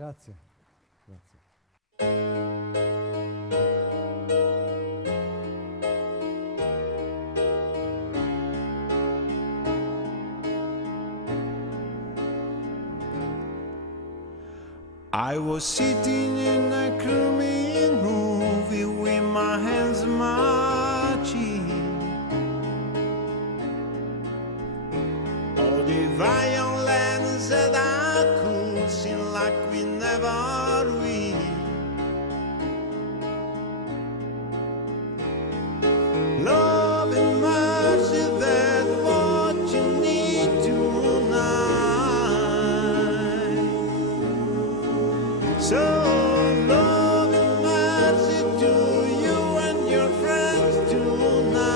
Grazie. Grazie. I was sitting in a crummy movie with my hands on my chin. All the violence that I could seem like we never win. Love and mercy, that's what you need tonight. So love and mercy to you and your friends tonight.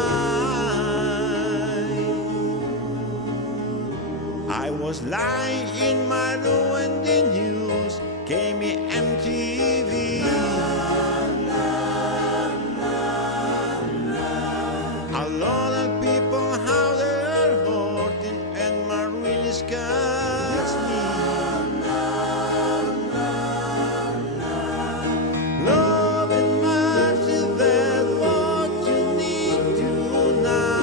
I was lying in my room when the news came in MTV. A lot of people how they're hurting and my really scares me. Love and mercy, that's what you need tonight.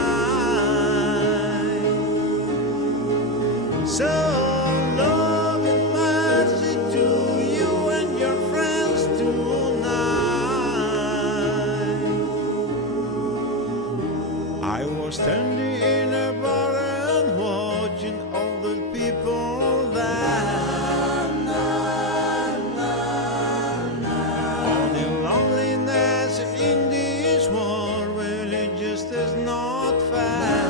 So love and mercy to you and your friends tonight. I was standing in a bar and watching all the people there. All the loneliness in this world really just is not fair.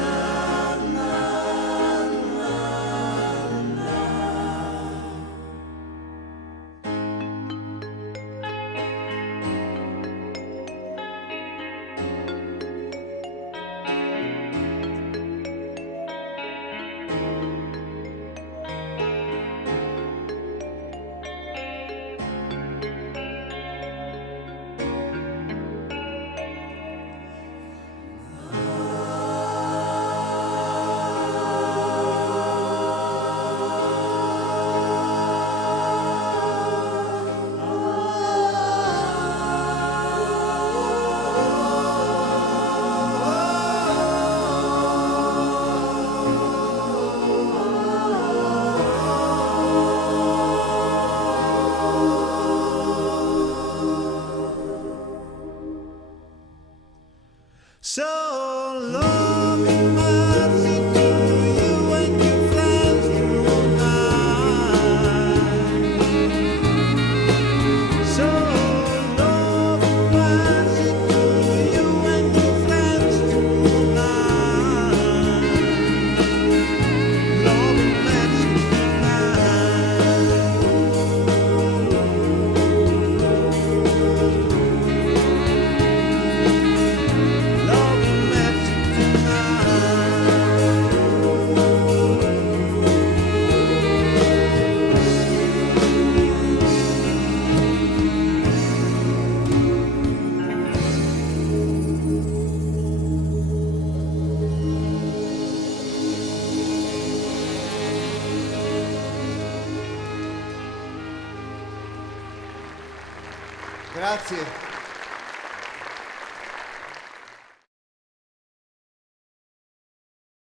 So love and mercy to you and your friends tonight. So love and mercy to you and your friends tonight. Love and mercy Love and mercy Grazie.